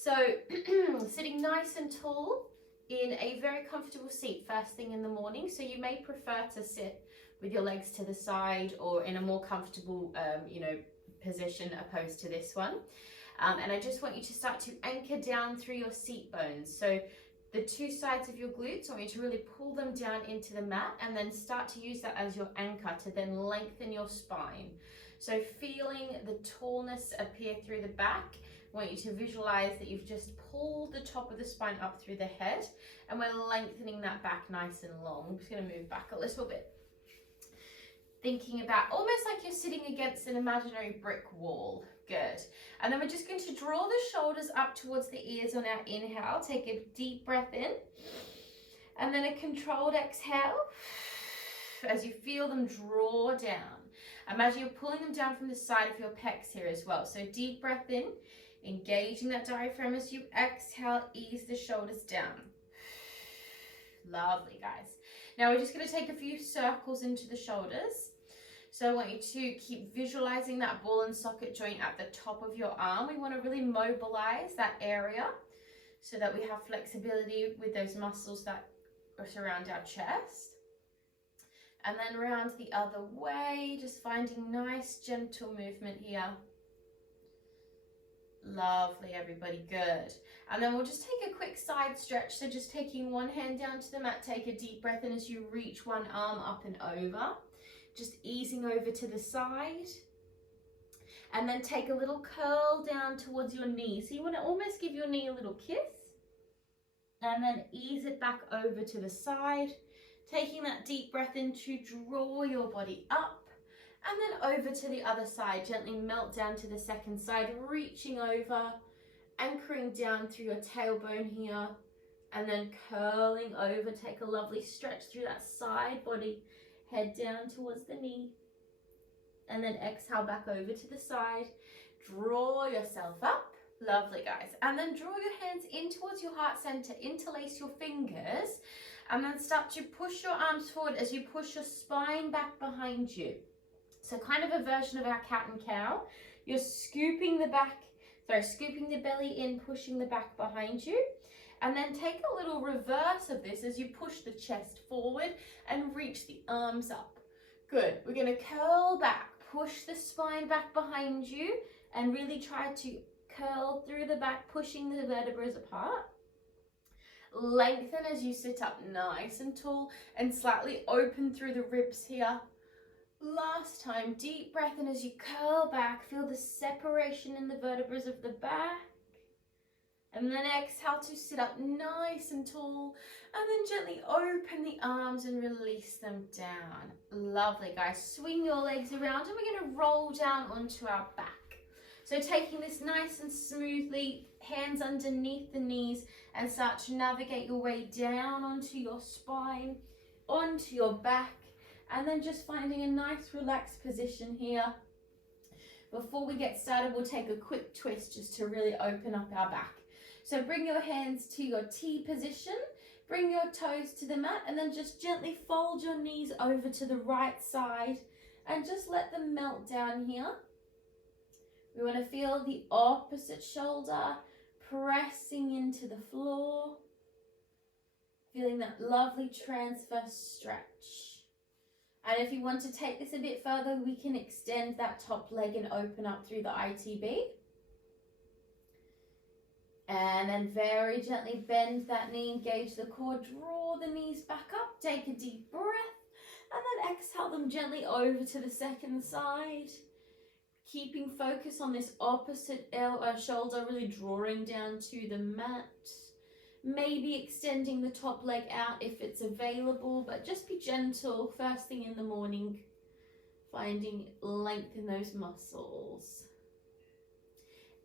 So sitting nice and tall in a very comfortable seat first thing in the morning. So you may prefer to sit with your legs to the side or in a more comfortable, position opposed to this one. And I just want you to start to anchor down through your seat bones. So the two sides of your glutes, I want you to really pull them down into the mat and then start to use that as your anchor to then lengthen your spine. So feeling the tallness appear through the back, I want you to visualize that you've just pulled the top of the spine up through the head and we're lengthening that back nice and long. I'm just going to move back a little bit. Thinking about almost like you're sitting against an imaginary brick wall. Good. And then we're just going to draw the shoulders up towards the ears on our inhale. Take a deep breath in and then a controlled exhale as you feel them draw down. Imagine you're pulling them down from the side of your pecs here as well. So deep breath in, engaging that diaphragm as you exhale, ease the shoulders down. Lovely, guys. Now we're just going to take a few circles into the shoulders. So I want you to keep visualizing that ball and socket joint at the top of your arm. We want to really mobilize that area so that we have flexibility with those muscles that surround our chest. And then round the other way, just finding nice gentle movement here. Lovely, everybody, good. And then we'll just take a quick side stretch. So just taking one hand down to the mat, take a deep breath in as you reach one arm up and over. Just easing over to the side. And then take a little curl down towards your knee. So you want to almost give your knee a little kiss. And then ease it back over to the side. Taking that deep breath in to draw your body up. And then over to the other side, gently melt down to the second side, reaching over, anchoring down through your tailbone here, and then curling over. Take a lovely stretch through that side body, head down towards the knee, and then exhale back over to the side. Draw yourself up. Lovely, guys. And then draw your hands in towards your heart center, interlace your fingers, and then start to push your arms forward as you push your spine back behind you. So kind of a version of our cat and cow. You're scooping the belly in, pushing the back behind you. And then take a little reverse of this as you push the chest forward and reach the arms up. Good. We're going to curl back, push the spine back behind you, and really try to curl through the back, pushing the vertebrae apart. Lengthen as you sit up nice and tall and slightly open through the ribs here. Last time, deep breath in as you curl back, feel the separation in the vertebrae of the back. And then exhale to sit up nice and tall, and then gently open the arms and release them down. Lovely, guys. Swing your legs around and we're going to roll down onto our back. So taking this nice and smoothly, hands underneath the knees, and start to navigate your way down onto your spine, onto your back. And then just finding a nice relaxed position here. Before we get started, we'll take a quick twist just to really open up our back. So bring your hands to your T position, bring your toes to the mat, and then just gently fold your knees over to the right side and just let them melt down here. We want to feel the opposite shoulder pressing into the floor, feeling that lovely transverse stretch. And if you want to take this a bit further, we can extend that top leg and open up through the ITB. And then very gently bend that knee, engage the core, draw the knees back up, take a deep breath, and then exhale them gently over to the second side. Keeping focus on this opposite shoulder, really drawing down to the mat. Maybe extending the top leg out if it's available, but just be gentle first thing in the morning, finding length in those muscles.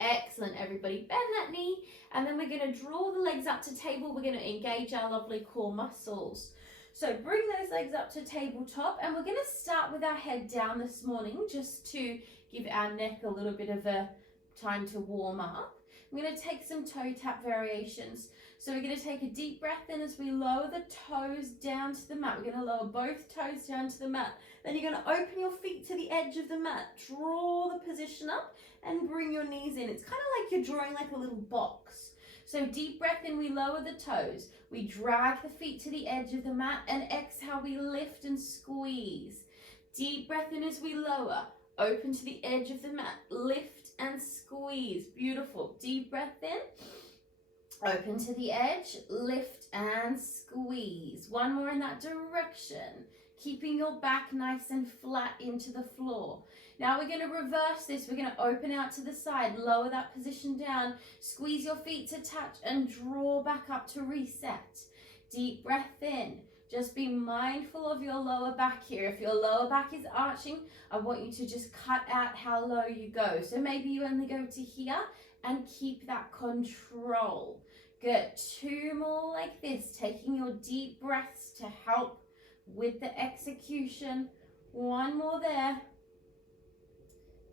Excellent, everybody. Bend that knee, and then we're going to draw the legs up to table. We're going to engage our lovely core muscles. So bring those legs up to tabletop, and we're going to start with our head down this morning just to give our neck a little bit of a time to warm up. I'm going to take some toe tap variations. So we're going to take a deep breath in as we lower the toes down to the mat. We're going to lower both toes down to the mat. Then you're going to open your feet to the edge of the mat. Draw the position up and bring your knees in. It's kind of like you're drawing like a little box. So deep breath in, we lower the toes. We drag the feet to the edge of the mat, and exhale, we lift and squeeze. Deep breath in as we lower. Open to the edge of the mat. Lift and squeeze. Beautiful. Deep breath in. Open to the edge. Lift and squeeze. One more in that direction. Keeping your back nice and flat into the floor. Now we're going to reverse this. We're going to open out to the side, lower that position down, squeeze your feet to touch and draw back up to reset. Deep breath in. Just be mindful of your lower back here. If your lower back is arching, I want you to just cut out how low you go. So maybe you only go to here and keep that control. Good. 2 more like this, taking your deep breaths to help with the execution. 1 more there.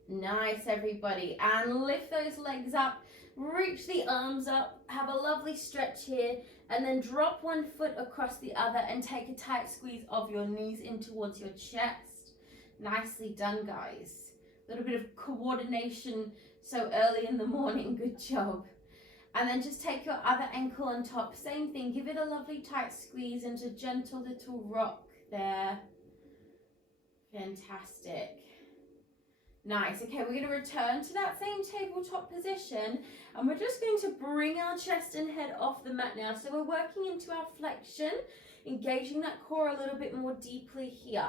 Nice, everybody. And lift those legs up, reach the arms up, have a lovely stretch here, and then drop one foot across the other and take a tight squeeze of your knees in towards your chest. Nicely done, guys. A little bit of coordination so early in the morning. Good job. And then just take your other ankle on top. Same thing. Give it a lovely tight squeeze and a gentle little rock there. Fantastic. Nice. Okay, we're going to return to that same tabletop position, and we're just going to bring our chest and head off the mat now. So we're working into our flexion, engaging that core a little bit more deeply here.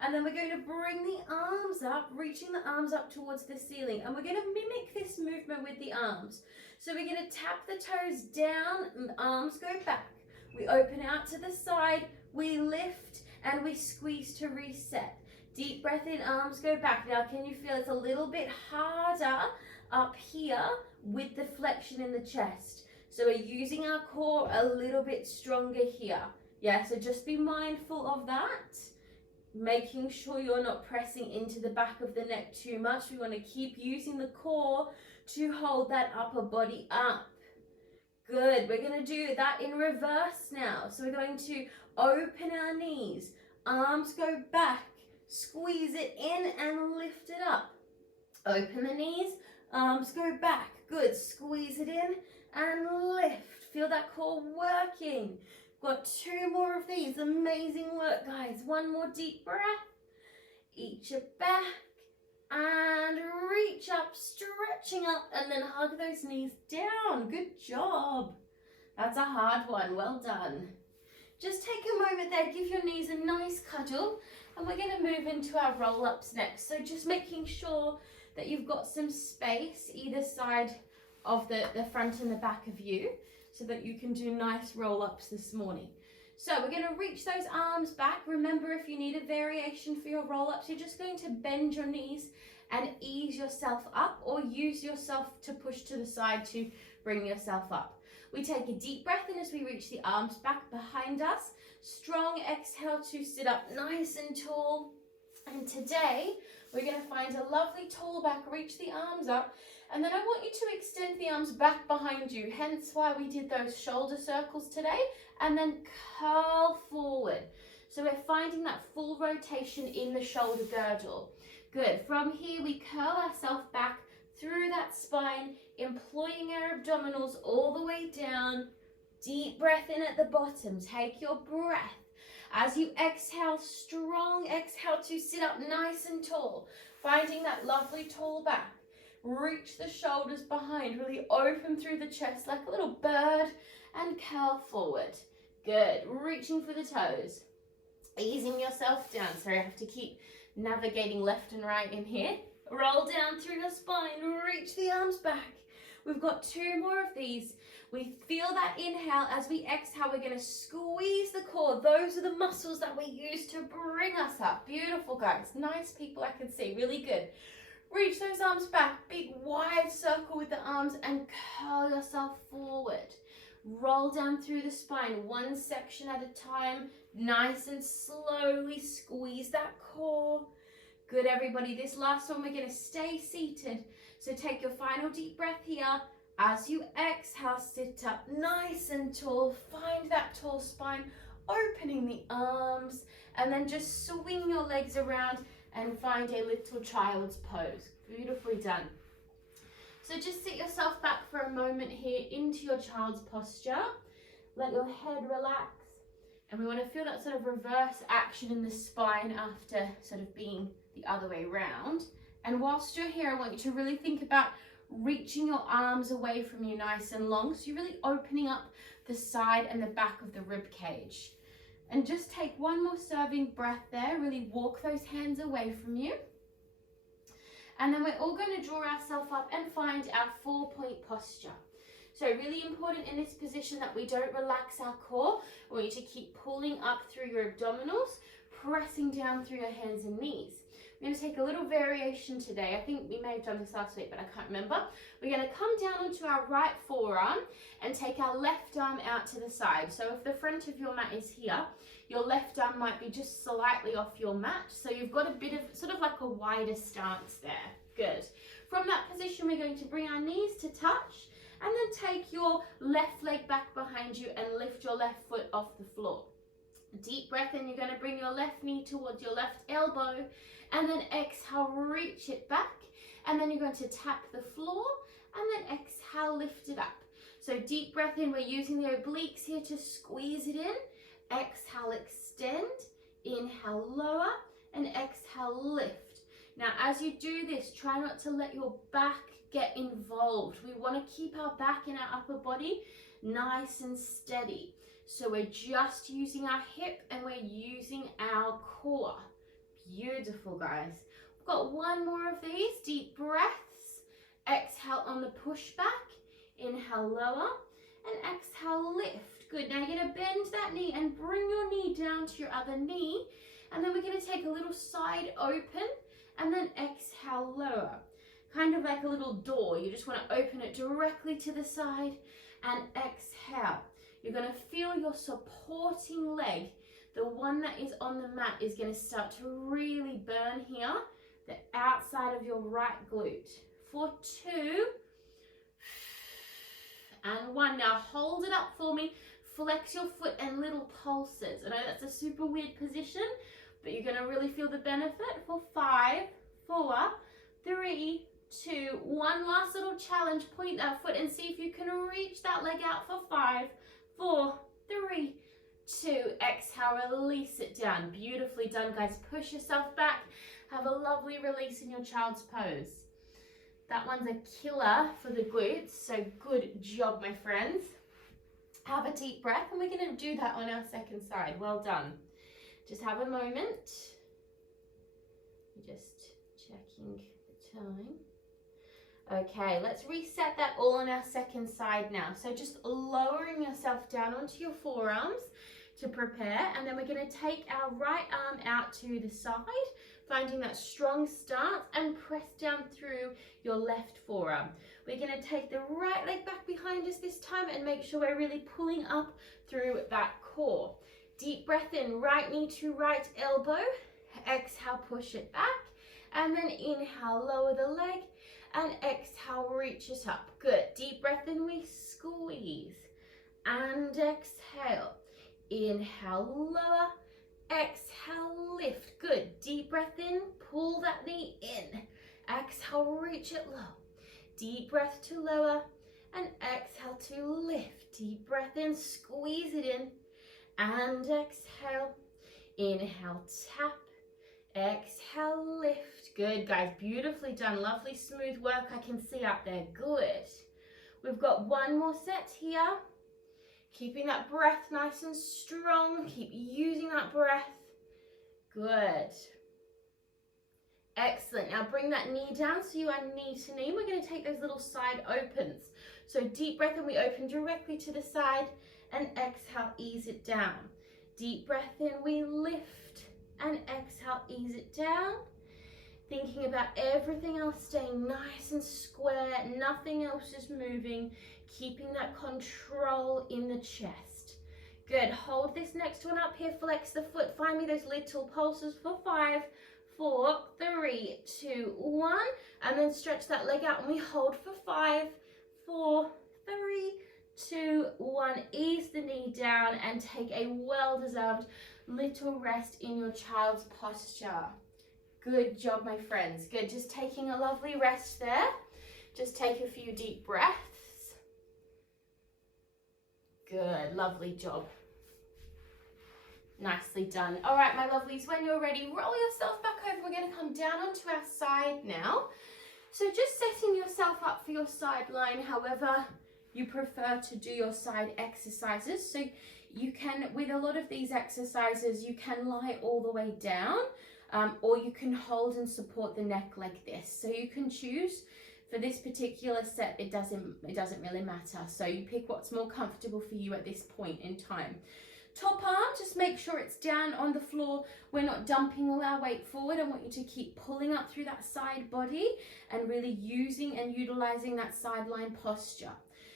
And then we're going to bring the arms up, reaching the arms up towards the ceiling, and we're going to mimic this movement with the arms. So we're going to tap the toes down and arms go back. We open out to the side, we lift, and we squeeze to reset. Deep breath in, arms go back. Now, can you feel it's a little bit harder up here with the flexion in the chest? So we're using our core a little bit stronger here. Yeah, so just be mindful of that. Making sure you're not pressing into the back of the neck too much. We want to keep using the core to hold that upper body up. Good. We're going to do that in reverse now. So we're going to open our knees. Arms go back. Squeeze it in and lift it up. Open the knees, arms go back. Good. Squeeze it in and lift. Feel that core working. Got 2 more of these. Amazing work, guys. 1 more deep breath. Each it back and reach up, stretching up, and then hug those knees down. Good job. That's a hard one. Well done. Just take a moment there. Give your knees a nice cuddle. And we're going to move into our roll-ups next. So just making sure that you've got some space either side of the front and the back of you so that you can do nice roll-ups this morning. So we're going to reach those arms back. Remember, if you need a variation for your roll-ups, you're just going to bend your knees and ease yourself up, or use yourself to push to the side to bring yourself up. We take a deep breath in as we reach the arms back behind us. Strong exhale to sit up nice and tall. And today we're going to find a lovely tall back, reach the arms up, and then I want you to extend the arms back behind you, hence why we did those shoulder circles today, and then curl forward. So we're finding that full rotation in the shoulder girdle. Good. From here we curl ourselves back through that spine, employing our abdominals all the way down. Deep breath in at the bottom. Take your breath. As you exhale, strong exhale to sit up nice and tall. Finding that lovely tall back. Reach the shoulders behind. Really open through the chest like a little bird and curl forward. Good. Reaching for the toes. Easing yourself down. Sorry, I have to keep navigating left and right in here. Roll down through your spine. Reach the arms back. We've got 2 more of these. We feel that inhale. As we exhale, we're going to squeeze the core. Those are the muscles that we use to bring us up. Beautiful, guys. Nice people, I can see. Really good. Reach those arms back. Big wide circle with the arms and curl yourself forward. Roll down through the spine, one section at a time. Nice and slowly squeeze that core. Good, everybody. This last one, we're going to stay seated. So take your final deep breath here. As you exhale, sit up nice and tall. Find that tall spine, opening the arms, and then just swing your legs around and find a little child's pose. Beautifully done. So just sit yourself back for a moment here into your child's posture. Let your head relax. And we want to feel that sort of reverse action in the spine after sort of being the other way around. And whilst you're here, I want you to really think about reaching your arms away from you nice and long. So you're really opening up the side and the back of the rib cage. And just take one more serving breath there. Really walk those hands away from you. And then we're all going to draw ourselves up and find our 4-point posture. So really important in this position that we don't relax our core. We want you to keep pulling up through your abdominals, pressing down through your hands and knees. We're going to take a little variation today. I think we may have done this last week, but I can't remember. We're going to come down onto our right forearm and take our left arm out to the side. So if the front of your mat is here, your left arm might be just slightly off your mat. So you've got a bit of sort of like a wider stance there. Good. From that position, we're going to bring our knees to touch and then take your left leg back behind you and lift your left foot off the floor. Deep breath in, you're going to bring your left knee towards your left elbow and then exhale, reach it back, and then you're going to tap the floor and then exhale, lift it up. So deep breath in, we're using the obliques here to squeeze it in. Exhale, extend, inhale, lower, and exhale, lift. Now as you do this, try not to let your back get involved. We want to keep our back and our upper body nice and steady. So we're just using our hip and we're using our core. Beautiful, guys. We've got one more of these. Deep breaths. Exhale on the push back. Inhale, lower, and exhale, lift. Good. Now you're going to bend that knee and bring your knee down to your other knee. And then we're going to take a little side open and then exhale, lower. Kind of like a little door. You just want to open it directly to the side and exhale. You're going to feel your supporting leg, the one that is on the mat, is going to start to really burn here, the outside of your right glute. For 2 and 1. Now hold it up for me. Flex your foot and little pulses. I know that's a super weird position, but you're going to really feel the benefit. For 5, 4, 3, 2, 1 last little challenge. Point that foot and see if you can reach that leg out for 5, 4, 3, 2. Exhale, release it down. Beautifully done, guys. Push yourself back. Have a lovely release in your child's pose. That one's a killer for the glutes, so good job, my friends. Have a deep breath, and we're going to do that on our second side. Well done. Just have a moment. Just checking the time. Okay, let's reset that all on our second side now. So just lowering yourself down onto your forearms to prepare, and then we're going to take our right arm out to the side, finding that strong stance, and press down through your left forearm. We're going to take the right leg back behind us this time and make sure we're really pulling up through that core. Deep breath in, right knee to right elbow. Exhale, push it back, and then inhale, lower the leg, and exhale, reach it up. Good. Deep breath in, we squeeze, and exhale. Inhale, lower, exhale, lift. Good. Deep breath in, pull that knee in. Exhale, reach it low. Deep breath to lower, and exhale to lift. Deep breath in, squeeze it in, and exhale. Inhale, tap. Exhale, lift. Good, guys. Beautifully done. Lovely smooth work I can see out there. Good. We've got one more set here. Keeping that breath nice and strong. Keep using that breath. Good. Excellent. Now bring that knee down so you are knee to knee. We're going to take those little side opens. So deep breath and we open directly to the side, and exhale, ease it down. Deep breath in, we lift, and exhale, ease it down. Thinking about everything else staying nice and square, nothing else is moving, keeping that control in the chest. Good. Hold this next one up here, flex the foot, find me those little pulses for 5, 4, 3, 2, 1, and then stretch that leg out and we hold for 5, 4, one, ease the knee down and take a well-deserved little rest in your child's posture. Good job, my friends. Good, just taking a lovely rest there. Just take a few deep breaths. Good, lovely job. Nicely done. All right, my lovelies, when you're ready, roll yourself back over. We're going to come down onto our side now. So just setting yourself up for your side lying, however you prefer to do your side exercises. So you can, with a lot of these exercises, you can lie all the way down, or you can hold and support the neck like this. So you can choose. For this particular set, it doesn't really matter. So you pick what's more comfortable for you at this point in time. Top arm, just make sure it's down on the floor. We're not dumping all our weight forward. I want you to keep pulling up through that side body and really using and utilizing that sideline posture.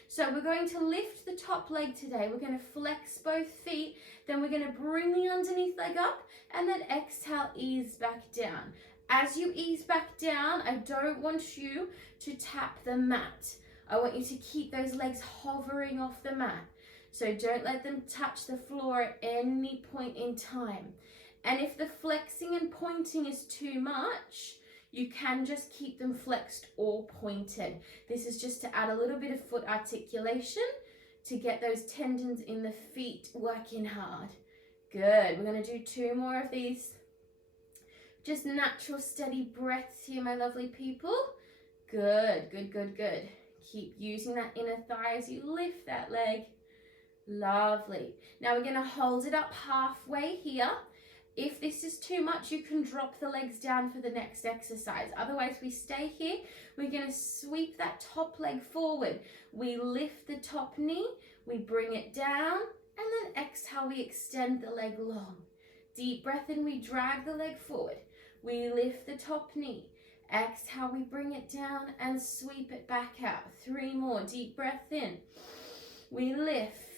So we're going to lift the top leg today. We're going to flex both feet. Then we're going to bring the underneath leg up and then exhale, ease back down. As you ease back down, I don't want you to tap the mat. I want you to keep those legs hovering off the mat. So don't let them touch the floor at any point in time. And if the flexing and pointing is too much, you can just keep them flexed or pointed. This is just to add a little bit of foot articulation to get those tendons in the feet working hard. Good, we're gonna do 2 more of these. Just natural steady breaths here, my lovely people. Good, good, good, good. Keep using that inner thigh as you lift that leg. Lovely. Now we're going to hold it up halfway here. If this is too much, you can drop the legs down for the next exercise. Otherwise, we stay here. We're going to sweep that top leg forward. We lift the top knee, we bring it down, and then exhale, we extend the leg long. Deep breath in, we drag the leg forward. We lift the top knee. Exhale, we bring it down and sweep it back out. 3 more. Deep breath in. We lift.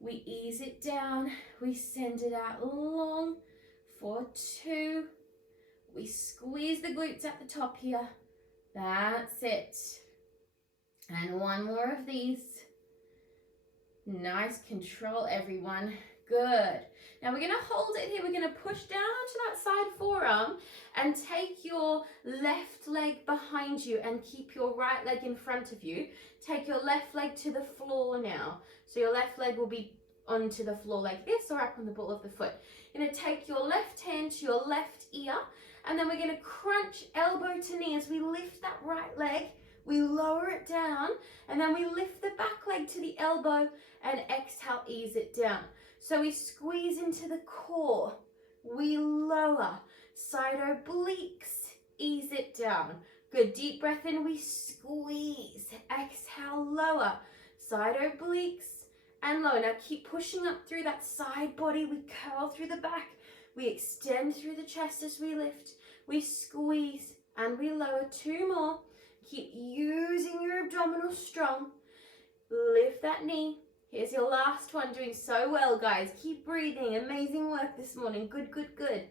We ease it down. We send it out long for 2. We squeeze the glutes at the top here. That's it. And 1 more of these. Nice control, everyone. Good. Now we're going to hold it here. We're going to push down onto that side forearm and take your left leg behind you and keep your right leg in front of you. Take your left leg to the floor now. So your left leg will be onto the floor like this or up on the ball of the foot. You're going to take your left hand to your left ear and then we're going to crunch elbow to knee as we lift that right leg. We lower it down and then we lift the back leg to the elbow and exhale, ease it down. So we squeeze into the core, we lower, side obliques, ease it down. Good, deep breath in, we squeeze, exhale, lower, side obliques and lower. Now keep pushing up through that side body, we curl through the back, we extend through the chest as we lift, we squeeze and we lower. 2 more. Keep using your abdominals strong. Lift that knee. Here's your last one. Doing so well, guys. Keep breathing. Amazing work this morning. Good, good, good.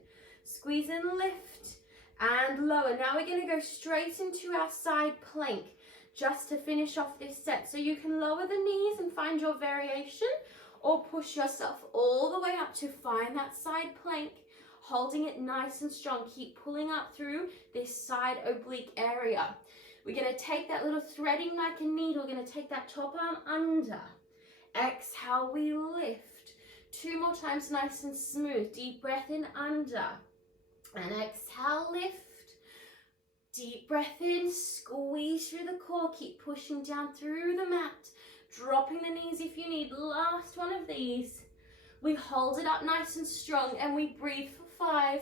Squeeze and lift and lower. Now we're going to go straight into our side plank just to finish off this set. So you can lower the knees and find your variation or push yourself all the way up to find that side plank, holding it nice and strong. Keep pulling up through this side oblique area. We're going to take that little threading like a needle. We're going to take that top arm under. Exhale, we lift. 2 more times, nice and smooth. Deep breath in, under. And exhale, lift. Deep breath in, squeeze through the core. Keep pushing down through the mat. Dropping the knees if you need. Last one of these. We hold it up nice and strong and we breathe for 5,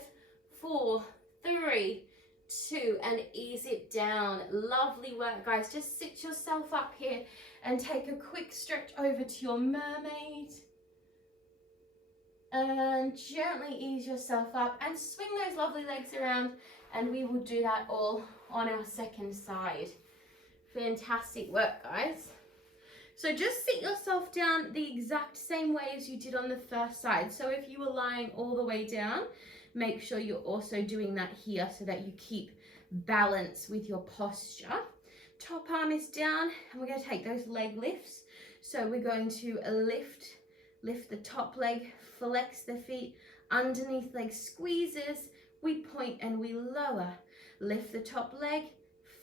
4, 3, 2, and ease it down. Lovely work, guys. Just sit yourself up here and take a quick stretch over to your mermaid. And gently ease yourself up and swing those lovely legs around, and we will do that all on our second side. Fantastic work, guys. So just sit yourself down the exact same way as you did on the first side. So if you were lying all the way down, make sure you're also doing that here so that you keep balance with your posture. Top arm is down and we're going to take those leg lifts. So we're going to lift the top leg, flex the feet, underneath leg squeezes, we point and we lower. Lift the top leg,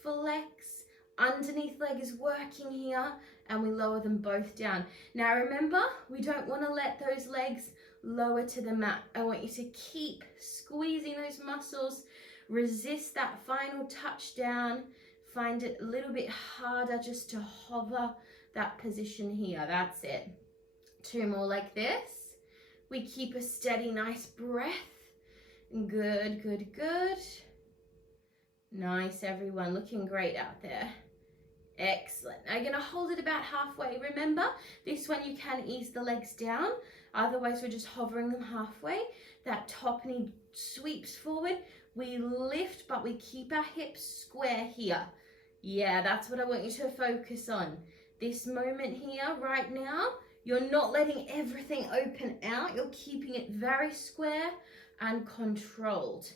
flex, underneath leg is working here, and we lower them both down. Now remember, we don't want to let those legs lower to the mat. I want you to keep squeezing those muscles, resist that final touch down, find it a little bit harder just to hover that position here. That's it. 2 more like this. We keep a steady, nice breath. Good, good, good. Nice, everyone. Looking great out there. Excellent. Now you're going to hold it about halfway. Remember, this one you can ease the legs down. Otherwise, we're just hovering them halfway. That top knee sweeps forward. We lift, but we keep our hips square here. Yeah, that's what I want you to focus on. This moment here, right now, you're not letting everything open out. You're keeping it very square and controlled.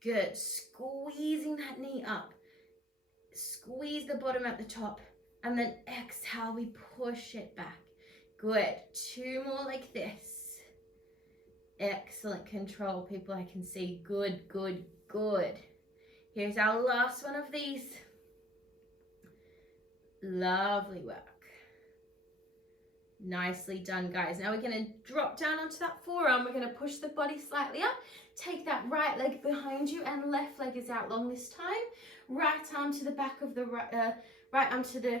Good. Squeezing that knee up. Squeeze the bottom at the top. And then exhale, we push it back. Good. 2 more like this. Excellent control, people. I can see. Good, good, good. Here's our last one of these. Lovely work. Nicely done, guys. Now we're going to drop down onto that forearm. We're going to push the body slightly up. Take that right leg behind you, and left leg is out long this time. Right arm to the back of the right arm to the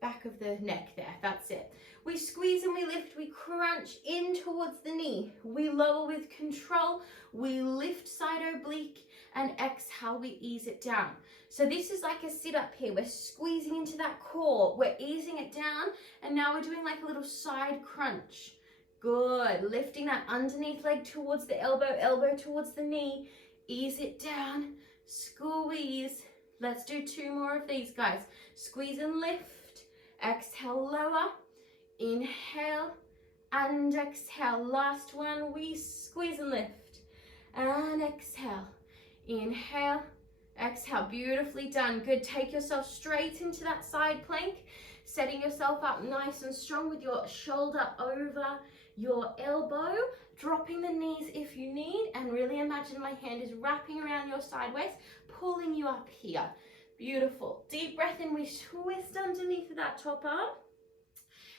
back of the neck there. That's it. We squeeze and we lift. We crunch in towards the knee. We lower with control. We lift side oblique, and exhale, we ease it down. So this is like a sit up here. We're squeezing into that core. We're easing it down, and now we're doing like a little side crunch. Good. Lifting that underneath leg towards the elbow, elbow towards the knee. Ease it down. Squeeze. Let's do 2 more of these, guys. Squeeze and lift. Exhale, lower. Inhale and exhale. Last one. We squeeze and lift. And exhale. Inhale. Exhale. Beautifully done. Good. Take yourself straight into that side plank. Setting yourself up nice and strong with your shoulder over your elbow, dropping the knees if you need, and really imagine my hand is wrapping around your sideways, pulling you up here. Beautiful. Deep breath in, we twist underneath that top arm,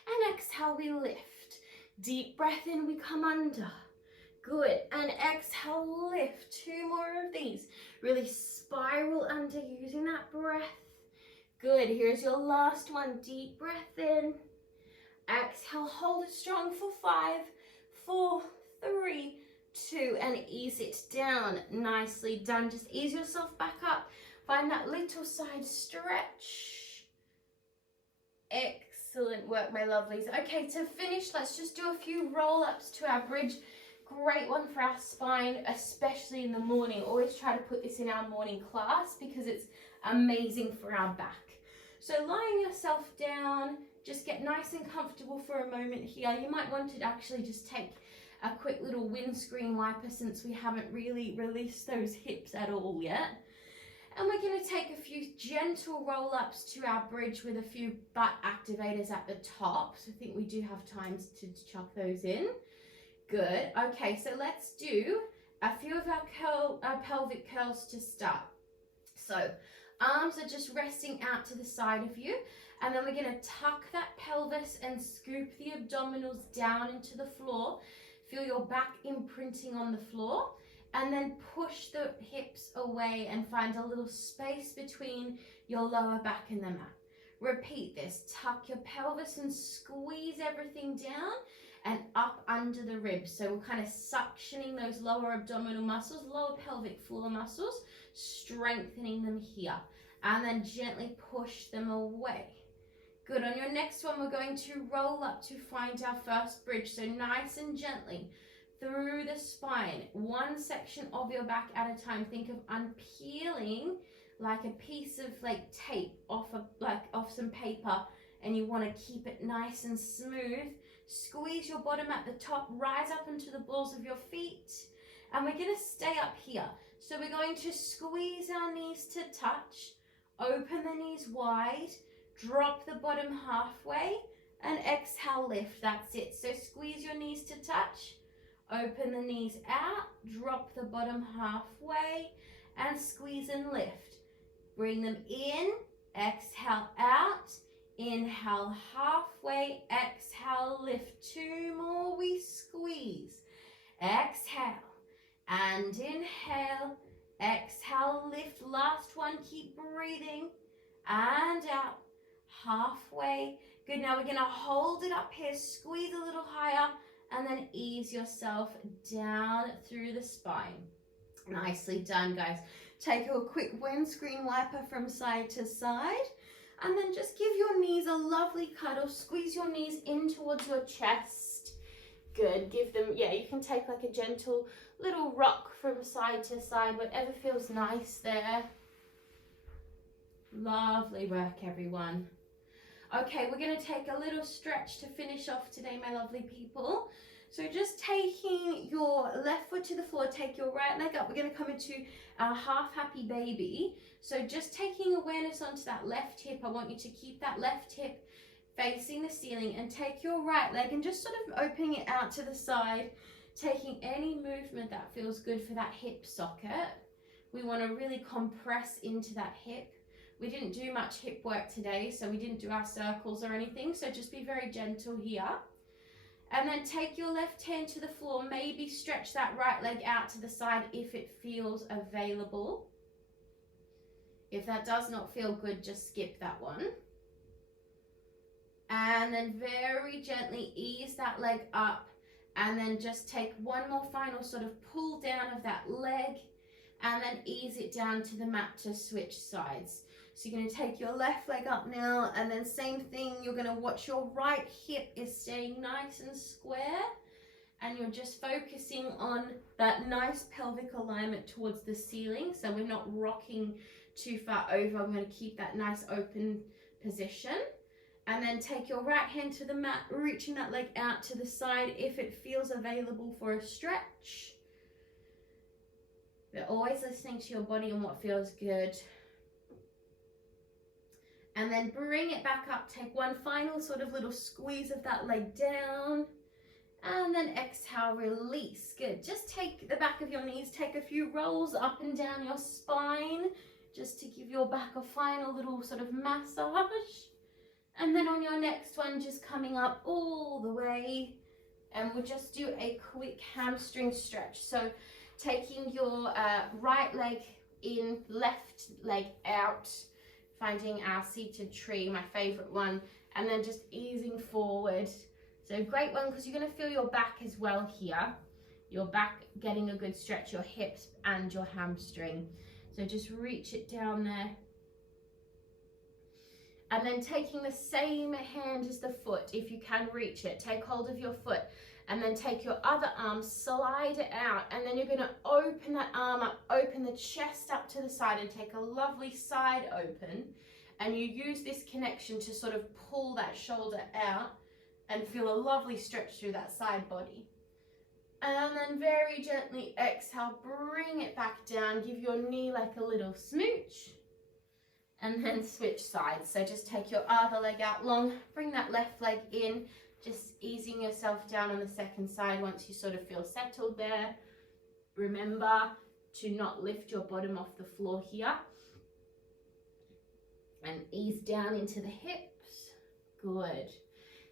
and exhale, we lift. Deep breath in, we come under. Good. And exhale, lift. 2 more of these. Really spiral under using that breath. Good. Here's your last one. Deep breath in. Exhale, hold it strong for 5, 4, 3, 2, and ease it down. Nicely done. Just ease yourself back up. Find that little side stretch. Excellent work, my lovelies. Okay, to finish, let's just do a few roll-ups to our bridge. Great one for our spine, especially in the morning. Always try to put this in our morning class because it's amazing for our back. So lying yourself down, just get nice and comfortable for a moment here. You might want to actually just take a quick little windscreen wiper since we haven't really released those hips at all yet. And we're going to take a few gentle roll-ups to our bridge with a few butt activators at the top. So I think we do have time to chuck those in. Good. Okay, so let's do a few of our pelvic curls to start. So arms are just resting out to the side of you. And then we're going to tuck that pelvis and scoop the abdominals down into the floor. Feel your back imprinting on the floor. And then push the hips away and find a little space between your lower back and the mat. Repeat this. Tuck your pelvis and squeeze everything down and up under the ribs. So we're kind of suctioning those lower abdominal muscles, lower pelvic floor muscles, strengthening them here. And then gently push them away. Good. On your next one, we're going to roll up to find our first bridge. So nice and gently through the spine, one section of your back at a time. Think of unpeeling like a piece of like tape off some paper, and you want to keep it nice and smooth. Squeeze your bottom at the top, rise up into the balls of your feet, and we're going to stay up here. So we're going to squeeze our knees to touch, open the knees wide, drop the bottom halfway, and exhale, lift. That's it. So squeeze your knees to touch, open the knees out, drop the bottom halfway, and squeeze and lift. Bring them in, exhale out, inhale halfway, exhale, lift. 2 more, we squeeze. Exhale and inhale, exhale, lift. Last one, keep breathing, and out, halfway. Good, now we're gonna hold it up here, squeeze a little higher, and then ease yourself down through the spine. Nicely done, guys. Take a quick windscreen wiper from side to side, and then just give your knees a lovely cuddle. Squeeze your knees in towards your chest. Good, give them, yeah, you can take like a gentle little rock from side to side, whatever feels nice there. Lovely work, everyone. Okay, we're going to take a little stretch to finish off today, my lovely people. So just taking your left foot to the floor, take your right leg up. We're going to come into our half happy baby. So just taking awareness onto that left hip. I want you to keep that left hip facing the ceiling, and take your right leg and just sort of opening it out to the side, taking any movement that feels good for that hip socket. We want to really compress into that hip. We didn't do much hip work today, so we didn't do our circles or anything, so just be very gentle here. And then take your left hand to the floor, maybe stretch that right leg out to the side if it feels available. If that does not feel good, just skip that one. And then very gently ease that leg up, and then just take one more final sort of pull down of that leg, and then ease it down to the mat to switch sides. So you're going to take your left leg up now, and then same thing, you're going to watch your right hip is staying nice and square, and you're just focusing on that nice pelvic alignment towards the ceiling, so we're not rocking too far over. I'm going to keep that nice open position. And then take your right hand to the mat, reaching that leg out to the side if it feels available for a stretch. But always listening to your body and what feels good. And then bring it back up. Take one final sort of little squeeze of that leg down. And then exhale, release. Good. Just take the back of your knees, take a few rolls up and down your spine, just to give your back a final little sort of massage. And then on your next one, just coming up all the way, and we'll just do a quick hamstring stretch. So taking your right leg in, left leg out, finding our seated tree, my favorite one, and then just easing forward. So great one, because you're going to feel your back as well here. Your back getting a good stretch, your hips and your hamstring. So just reach it down there. And then taking the same hand as the foot, if you can reach it, take hold of your foot, and then take your other arm, slide it out, and then you're going to open that arm up, open the chest up to the side, and take a lovely side open, and you use this connection to sort of pull that shoulder out and feel a lovely stretch through that side body. And then very gently exhale, bring it back down, give your knee like a little smooch. And then switch sides. So just take your other leg out long, bring that left leg in, just easing yourself down on the second side once you sort of feel settled there. Remember to not lift your bottom off the floor here. And ease down into the hips. Good.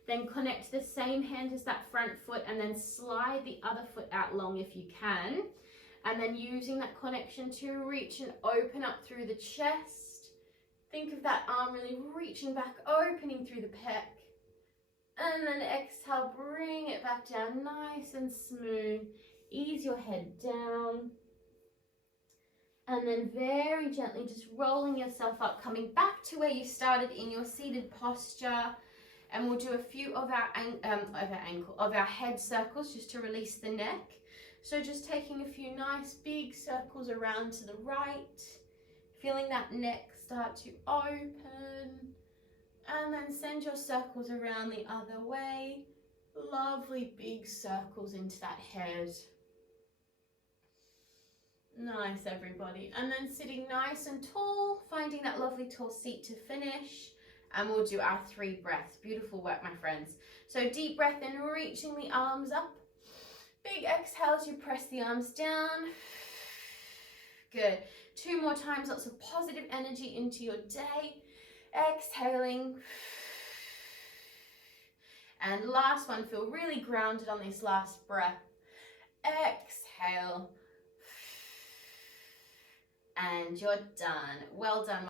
Then connect the same hand as that front foot, and then slide the other foot out long if you can. And then using that connection to reach and open up through the chest. Think of that arm really reaching back, opening through the pec. And then exhale, bring it back down nice and smooth. Ease your head down. And then very gently just rolling yourself up, coming back to where you started in your seated posture. And we'll do a few of our head circles just to release the neck. So just taking a few nice big circles around to the right. Feeling that neck start to open, and then send your circles around the other way. Lovely big circles into that head. Nice, everybody. And then sitting nice and tall, finding that lovely tall seat to finish, and we'll do our 3 breaths. Beautiful work, my friends. So deep breath in, reaching the arms up. Big exhale as you press the arms down. Good. 2 more times, lots of positive energy into your day. Exhaling. And last one, feel really grounded on this last breath. Exhale. And you're done. Well done.